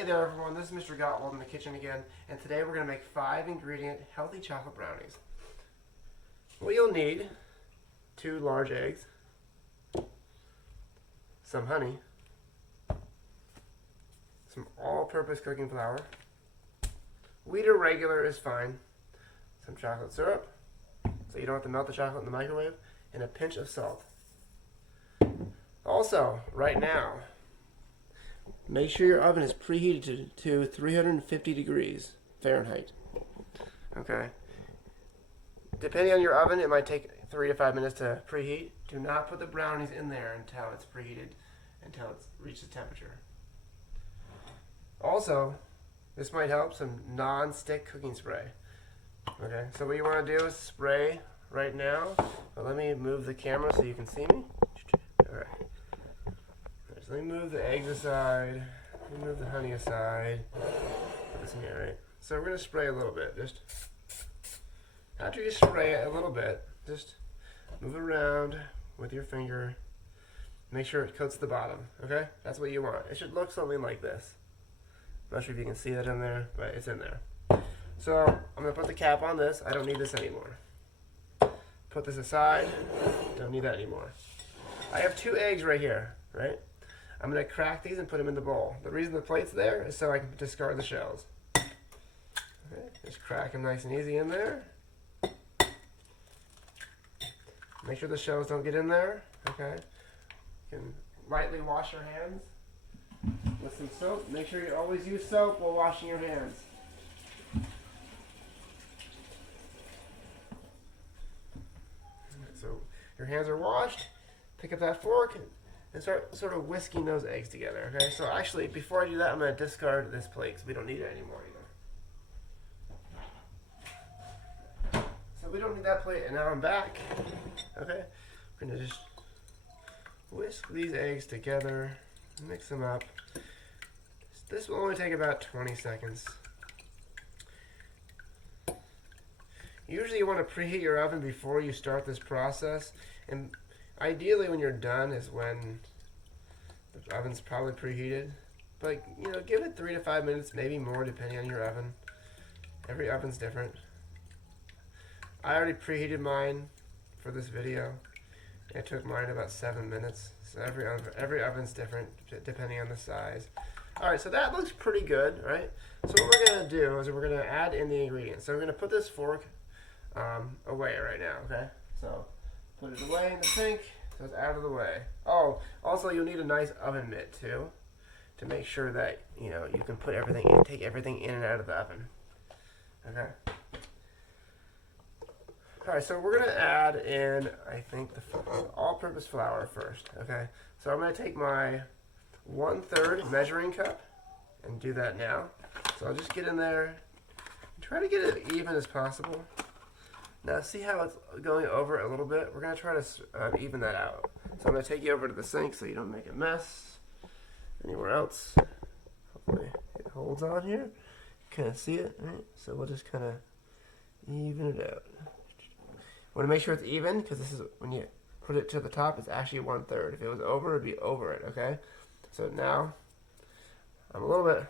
Hey there everyone, this is Mr. Gottwald in the kitchen again, and today we're going to make 5-ingredient healthy chocolate brownies. What you'll need: 2 large eggs, some honey, some all-purpose cooking flour, wheat or regular is fine, some chocolate syrup, so you don't have to melt the chocolate in the microwave, and a pinch of salt. Also, right now, make sure your oven is preheated to 350 degrees Fahrenheit. Okay. Depending on your oven, it might take 3 to 5 minutes to preheat. Do not put the brownies in there until it's preheated, until it's reached the temperature. Also, this might help, some non-stick cooking spray. Okay, so what you want to do is spray right now. But let me move the camera so you can see me. Alright. So let me move the eggs aside. Let me move the honey aside. Put this in here, right? So we're going to spray a little bit. Just after you spray it a little bit, just move it around with your finger. Make sure it coats the bottom, okay? That's what you want. It should look something like this. I'm not sure if you can see that in there, but it's in there. So I'm going to put the cap on this. I don't need this anymore. Put this aside. Don't need that anymore. I have 2 eggs right here, right? I'm going to crack these and put them in the bowl. The reason the plate's there is so I can discard the shells. Okay, just crack them nice and easy in there. Make sure the shells don't get in there. Okay. You can lightly wash your hands with some soap. Make sure you always use soap while washing your hands. So your hands are washed. Pick up that fork and start sort of whisking those eggs together. Okay. So actually, before I do that, I'm going to discard this plate because we don't need it anymore either. So we don't need that plate, and now I'm back. Okay. We're going to just whisk these eggs together, mix them up. This will only take about 20 seconds. Usually you want to preheat your oven before you start this process, and ideally when you're done is when the oven's probably preheated. But you know, give it 3 to 5 minutes, maybe more depending on your oven. Every oven's different. I already preheated mine for this video. It took mine about 7 minutes. So every oven's different depending on the size. Alright, so that looks pretty good, right? So what we're going to do is we're going to add in the ingredients. So we're going to put this fork away right now, okay? So put it away in the sink so it's out of the way. Oh, also you'll need a nice oven mitt too to make sure that, you know, you can put everything in, take everything in and out of the oven. Okay? Alright, so we're going to add in, I think, the all-purpose flour first, okay? So I'm going to take my 1/3 measuring cup and do that now. So I'll just get in there and try to get it even as possible. Now see how it's going over a little bit? We're going to try to even that out. So I'm going to take you over to the sink so you don't make a mess anywhere else. Hopefully it holds on here. Kind of see it, right? So we'll just kind of even it out. Want to make sure it's even, because this is when you put it to the top, it's actually 1/3. If it was over, it'd be over it, okay? So now I'm a little bit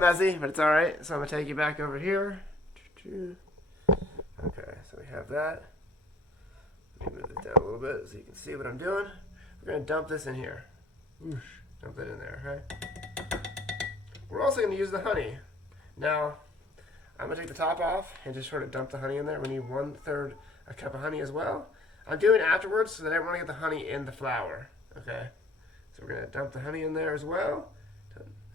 messy, but it's all right. So I'm gonna take you back over here. Okay, so we have that. Let me move it down a little bit so you can see what I'm doing. We're gonna dump this in here. Whoosh, dump that in there, okay? We're also gonna use the honey. Now, I'm going to take the top off and just sort of dump the honey in there. We need 1/3 a cup of honey as well. I'm doing it afterwards so that I want to get the honey in the flour. Okay, so we're going to dump the honey in there as well.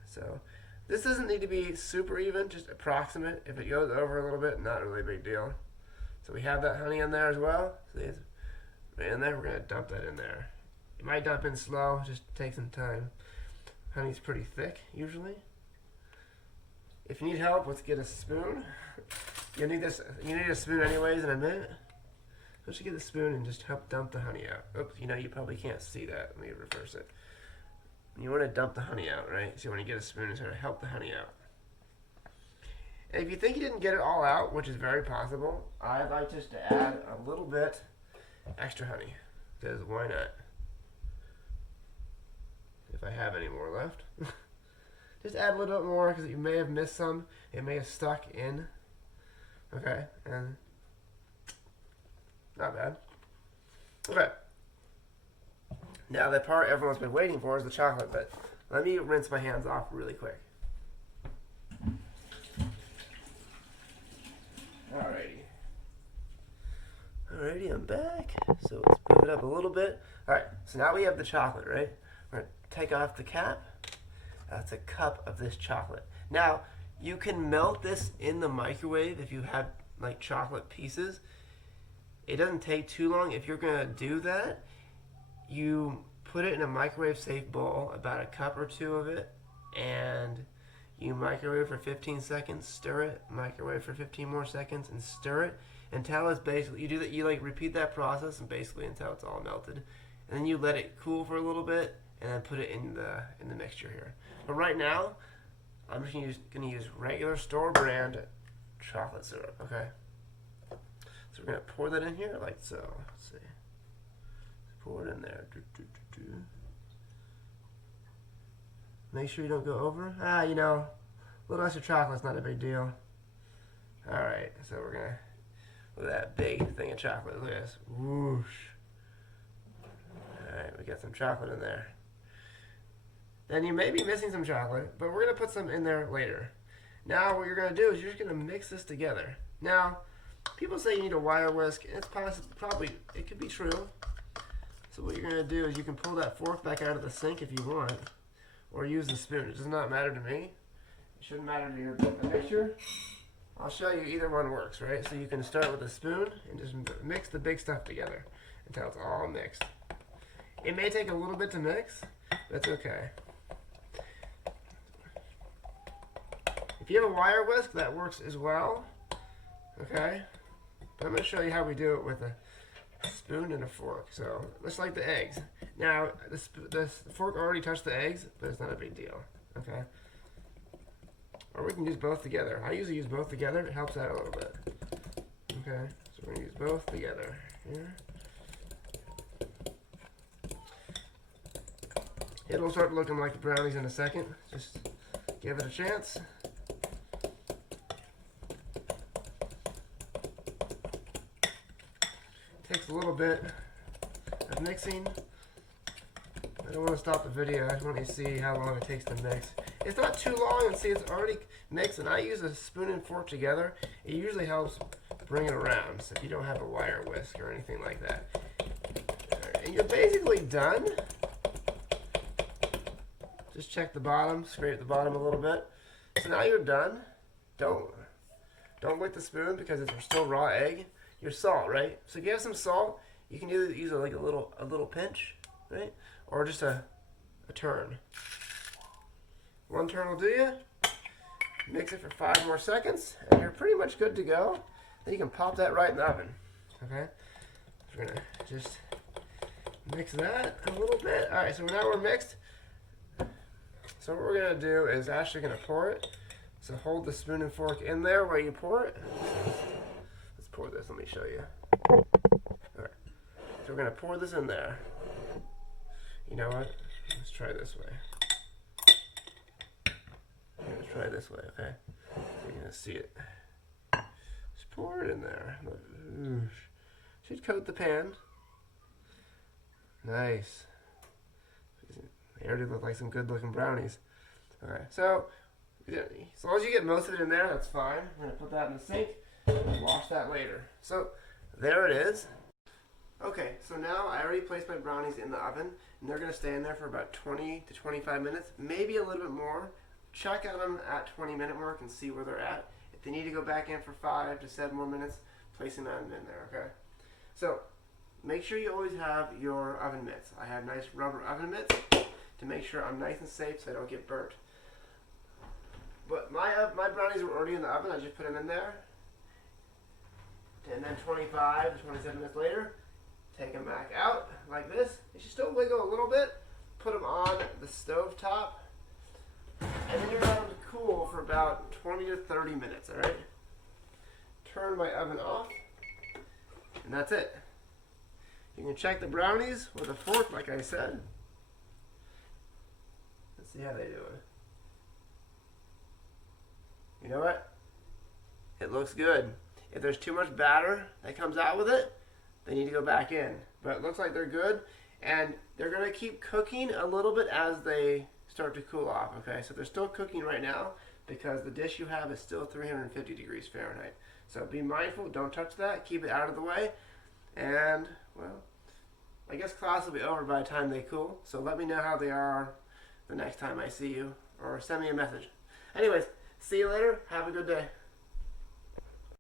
So this doesn't need to be super even, just approximate. If it goes over a little bit, not really a big deal. So we have that honey in there as well. So it's right in there. We're going to dump that in there. You might dump in slow, just take some time. Honey's pretty thick usually. If you need help, let's get a spoon. You need a spoon anyways in a minute. Let's get a spoon and just help dump the honey out. Oops, you know, you probably can't see that. Let me reverse it. You want to dump the honey out, right? So you want to get a spoon and sort of help the honey out. And if you think you didn't get it all out, which is very possible, I'd like just to add a little bit extra honey. Because why not? If I have any more left. Just add a little bit more because you may have missed some. It may have stuck in. Okay, and not bad. Okay. Now the part everyone's been waiting for is the chocolate, but let me rinse my hands off really quick. Alrighty, I'm back. So let's move it up a little bit. Alright, so now we have the chocolate, right? We're going to take off the cap. That's a cup of this chocolate. Now, you can melt this in the microwave if you have like chocolate pieces. It doesn't take too long. If you're going to do that, you put it in a microwave safe bowl, about a cup or two of it, and you microwave for 15 seconds, stir it, microwave for 15 more seconds, and stir it until it's basically, you do that, you like repeat that process and basically until it's all melted. And then you let it cool for a little bit and then put it in the mixture here. But right now, I'm just gonna use regular store brand chocolate syrup, okay? So we're gonna pour that in here like so. Let's see. Pour it in there. Make sure you don't go over. You know, a little extra chocolate's not a big deal. Alright, so we're gonna, look at that big thing of chocolate. Look at this. Whoosh. Alright, we got some chocolate in there. Then you may be missing some chocolate, but we're gonna put some in there later. Now what you're gonna do is you're just gonna mix this together. Now, people say you need a wire whisk, and it's probably, it could be true. So what you're gonna do is you can pull that fork back out of the sink if you want, or use the spoon. It does not matter to me. It shouldn't matter to your mixture. I'll show you either one works, right? So you can start with a spoon and just mix the big stuff together until it's all mixed. It may take a little bit to mix, but it's okay. If you have a wire whisk, that works as well. Okay? But I'm going to show you how we do it with a spoon and a fork. So, just like the eggs. Now, the fork already touched the eggs, but it's not a big deal. Okay? Or we can use both together. I usually use both together. It helps out a little bit. Okay? So we're going to use both together. Here. It'll start looking like the brownies in a second. Just give it a chance. Takes a little bit of mixing. I don't want to stop the video. I just want you to see how long it takes to mix. It's not too long, and see it's already mixed, and I use a spoon and fork together. It usually helps bring it around, so if you don't have a wire whisk or anything like that. Right, and you're basically done. Just check the bottom, scrape the bottom a little bit. So now you're done. Don't lick the spoon because it's still raw egg. Your salt, right? So if you have some salt, you can either use like a little pinch, right? Or just a turn. One turn will do you. Mix it for 5 more seconds, and you're pretty much good to go. Then you can pop that right in the oven. Okay? So we're gonna just mix that a little bit. All right, so now we're mixed. So what we're gonna do is actually gonna pour it. So hold the spoon and fork in there where you pour it. Let's pour this, let me show you. All right, so we're gonna pour this in there. You know what? Let's try this way. Let's try this way, okay? So you're gonna see it. Just pour it in there. Should coat the pan. Nice. They already look like some good looking brownies. Okay, so as long as you get most of it in there, that's fine. We're gonna put that in the sink and wash that later. So there it is. Okay, so now I already placed my brownies in the oven, and they're gonna stay in there for about 20 to 25 minutes, maybe a little bit more. Check on them at 20-minute mark and see where they're at. If they need to go back in for 5 to 7 more minutes, placing them in there, okay? So make sure you always have your oven mitts. I have nice rubber oven mitts to make sure I'm nice and safe so I don't get burnt. But my brownies were already in the oven. I just put them in there. And then 25 to 27 minutes later, take them back out like this. They should still wiggle a little bit. Put them on the stove top. And then you're going to have them to cool for about 20 to 30 minutes, all right? Turn my oven off. And that's it. You can check the brownies with a fork, like I said. Let's see how they do it. You know what? It looks good. If there's too much batter that comes out with it, they need to go back in. But it looks like they're good, and they're going to keep cooking a little bit as they start to cool off, okay? So they're still cooking right now because the dish you have is still 350 degrees Fahrenheit. So be mindful, don't touch that, keep it out of the way, and, well, I guess class will be over by the time they cool, so let me know how they are the next time I see you, or send me a message. Anyways, see you later, have a good day.